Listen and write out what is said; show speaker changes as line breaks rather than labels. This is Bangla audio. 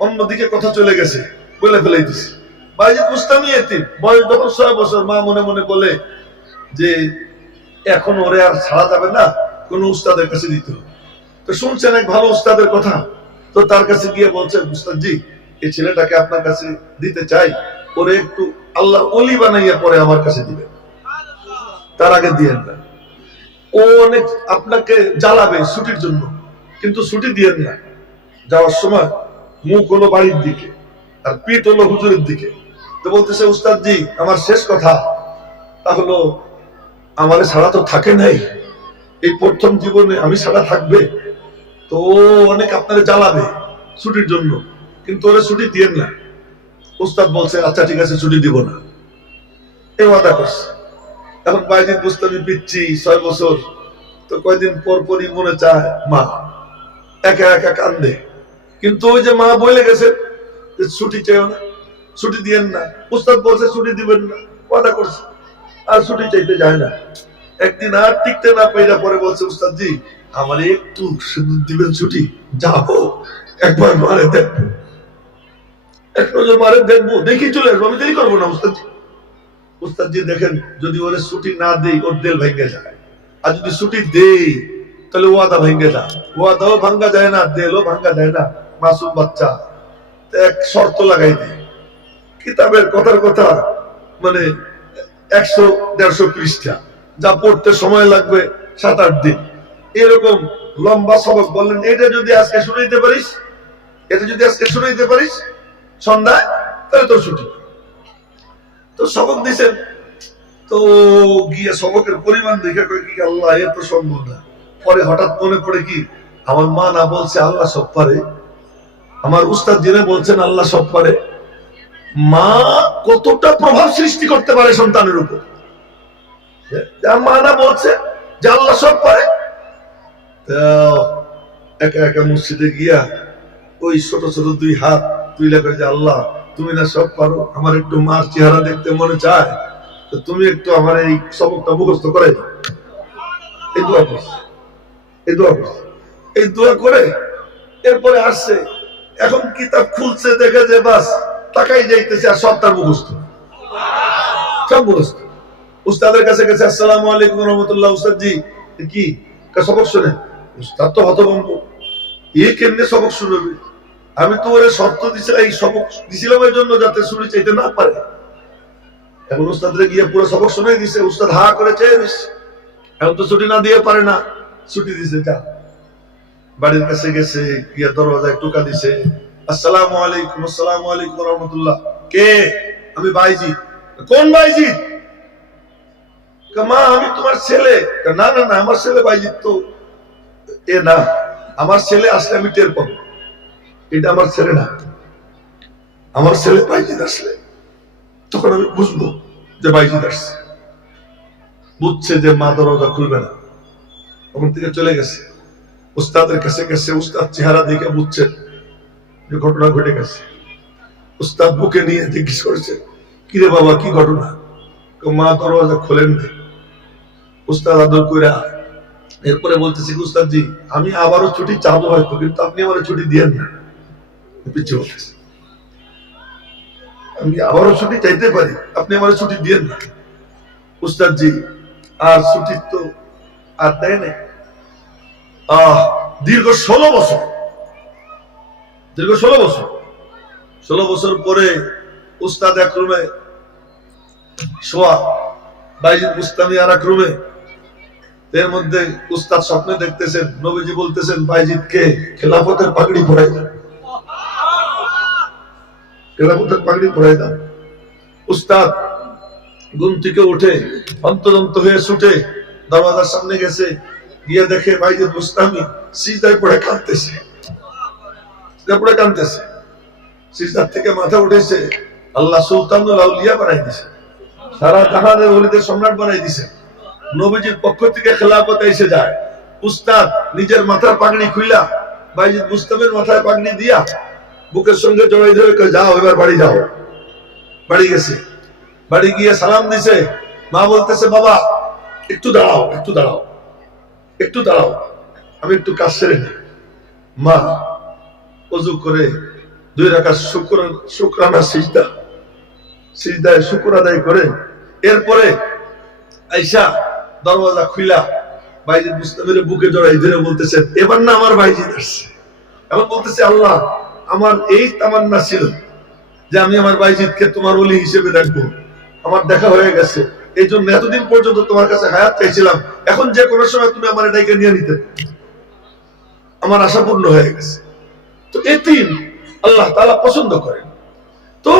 অন্যদিকে কথা চলে গেছে, বলে ফেলে দিছি বাইজিদ মুস্তামি এতিম। বয়স যখন ছয় বছর। মা মনে মনে বলে যে, এখন ওরে আর ছাড়া যাবে না, কোন উস্তাদের কাছে দিতে হবে। তো শুনছেন এক ভালো উস্তাদের কথা? তো তার কাছে গিয়ে বলছে উস্তাদ জি, এই ছেলেটাকে আপনার কাছে দিতে চাই। ওরে একটু আল্লাহ অলি বানাইয়া পরে আমার কাছে দিবেন। তার আগে দিয়েন না। ও অনেক আপনাকে জ্বালাবে ছুটির জন্য, কিন্তু ছুটি দিয়েন না। যাওয়ার সময় মুখ হলো বাড়ির দিকে, আর পিঠ হলো হুজুরের দিকে। তো বলতেছে উস্তাদ জি আমার শেষ কথা। তা আমার ছাড়া তো থাকে নাই। এই প্রথম জীবনে আমি ছাড়া থাকবে। তো ও অনেক আপনারে জ্বালাবে ছুটির জন্য, কিন্তু ওরা ছুটি দিয়েন না। উস্তাদ বলছে আচ্ছা ঠিক আছে, ছুটি দিব না। এই ওয়াদা করছে। এখন বাইদিন বুঝতে পিচ্ছি ছয় বছর। তো কয়দিন পর পরই মনে চায়, মা, একা একা কান্দে। কিন্তু ওই যে মা বলে গেছে ছুটি চাইও না, ছুটি দিয়েন না। উস্তাদ বলছে, ছুটি দিবেন না, ওয়াদা করছে। আর ছুটি চাইতে যায় না। একদিন আর টিকতে না পাইরা পরে বলছে উস্তাদ জি আমার একটু দিবেন ছুটি, যাব। একবার মারে দেখব। এক নজর মারে দেখব। দেখি চলে আসব, আমি দেরি করব না উস্তাদ জি উস্তাদ জি, দেখেন, যদি ওরে ছুটি না দেই, ওর দেল ভেঙে যায়। আর যদি ছুটি দেই, তাহলে ওয়াদা ভেঙে যায়। ওয়াদাও ভাঙ্গা যায় না, দেলও ভাঙ্গা যায় না, মাসুম বাচ্চা। এক শর্ত লাগাই দেয় কিতাবের কথার কথা মানে একশো, দেড়শো পৃষ্ঠা, যা পড়তে সময় লাগবে সাত, আট দিন। এরকম লম্বা সবক বললেন, এটা যদি আজকে শুনে দিতে পারিস, এটা যদি আজকে শুনে দিতে পারিস, সন্ধ্যায়, তাহলে তোর ছুটি। তো সবক দিছেন, তো গিয়ে সবকের পরিমাণ দেখে কি, আল্লাহ, এ তো সম্ভব না। পরে হঠাৎ মনে পড়ে কি, আমার মা না বলছে আল্লাহ সব পারে। আমার উস্তাদ জেনে বলছেন আল্লাহ সব পারে। মা কতটা প্রভাব সৃষ্টি করতে পারে সন্তানের উপর। মা না বলছে যে আল্লাহ সব পারে। একা একা মসজিদে গিয়া ওই ছোট ছোট দুই হাত তুইলা করে যে আল্লাহ তুমি না সব পারো, আমার একটু মার চেহারা দেখতে মনে চায়, তো তুমি একটু আমার এই সবকটা মুখস্থ করে এই দোয়া এই দোয়া এই দোয়া করে এরপরে আসছে, এখন কিতাব খুলছে, দেখে যে বাস তাকাই যাইতেছে আর সব তার মুখস্থ। সব মুখস্থ। উস্তাদের কাছে গেছে, আসসালামু আলাইকুম রহমতুল্লাহ উস্তাদ জি কি? সবক শুনে। উস্তাদ তো হতভম্ব। কেমনে সবক শুনবে? আমি তো ওরে শর্ত দিছিলাম এই সবক দিছিলাম এই জন্য যাতে শুনে চাইতে না পারে। এখন উস্তাদরে গিয়ে পুরো সবক শুনে দিছে, উস্তাদ হা করে চেয়ে এখন তো ছুটি না দিয়ে পারে না। ছুটি দিছে, যা। বাড়ির কাছে গেছে, গিয়ে দরওয়াজায় টোকা দিছে। আসসালামু আলাইকুম আসসালামু আলাইকুম রহমতুল্লাহ। কে? আমি বাইজি। কোন বাইজি? মা, আমি তোমার ছেলে। না না না, আমার ছেলে বাইজিৎ তো। এ না, আমার ছেলে আসলে আমি টের পাবো। এটা আমার ছেলে না। আমার ছেলে বাইজিৎ আসলে। তখন আমি বুঝব যে বাইজিৎ আসছে। বুঝছে যে মা দরজা খুলবে না। তখন থেকে চলে গেছে। উস্তাদের কাছে গেছে, উস্তাদ চেহারা দেখে বুঝছে যে ঘটনা ঘটে গেছে। উস্তাদ বুকে নিয়ে জিজ্ঞেস করেছে কিরে বাবা, কি ঘটনা? মা দরওয়াজা খোলেন না। উস্তাদ আদর করে এরপরে বলতেছি উস্তাদ জি আমি আবারও ছুটি চাবো হয়তো, কিন্তু আপনি আমার ছুটি দিয়ে না। পিছু বলতেছে আমি আবারও ছুটি চাইতে পারি। আপনি আমার ছুটি দিয়েন না উস্তাদ জি আর তো আর দেয় না আহ, দীর্ঘ ষোলো বছর। দীর্ঘ ষোলো বছর। ষোলো বছর পরে উস্তাদ এক রুমে, শোয়া। বাইজিদ মুস্তামি আর এক রুমে। এর মধ্যে উস্তাদ স্বপ্নে দেখতেছেন, নবীজি বলতেছেন, বাইজিদকে খেলাফতের পাগড়ি পরাই খেলাফতের পাগড়ি পরাই দাও উস্তাদ থেকে উঠে হয়ে ছুটে দরওয়াজার সামনে গেছে। গিয়ে দেখে মুস্তামি সিজদায় পড়ে কাঁদতেছে। পড়ে কাঁদতেছে। সিজদার থেকে মাথা উঠেছে। আল্লাহ সুলতানুল আউলিয়া বানাই দিছে। সারা ওলিদের সম্রাট বানাই দিছে। নবীজির পক্ষ থেকে খেলাফত এসে যায়। উস্তাদ, নিজের মাথার পাগড়ি খুইলা। বাইজিদ মুস্তামের মাথায় পাগড়ি দিয়া বুকের সঙ্গে জড়াই ধরে যাও, এবার বাড়ি যাও। বাড়ি গেছে। বাড়ি গিয়ে সালাম দিছে। মা বলতেছে, বাবা, একটু দাঁড়াও একটু দাঁড়াও একটু দাঁড়াও, আমি একটু কাজ সেরে নিই। মা অজু করে দুই রাখা শুক্র, শুক্রানা সিজদা, সিজদায় শুক্র আদায় করে এরপরে আইসা দরওয়াজা খুইলা বাইজিদ মুস্তামের বুকে জড়াই ধরে বলতেছে, এবার না আমার বাইজিদ আসছে। এখন বলতেছে, আল্লাহ আমার এই তামান্না ছিল যে আমি আমার বাইজিৎকে তোমার ওলি হিসেবে দেখব। আমার দেখা হয়ে গেছে। এই জন্য এতদিন পর্যন্ত তোমার কাছে হায়াত চাইছিলাম। এখন যে কোনো সময় তুমি আমার এটাকে নিয়ে নিতে। আমার আশা পূর্ণ হয়ে গেছে। তো এতিম আল্লাহ তালা পছন্দ করেন। তো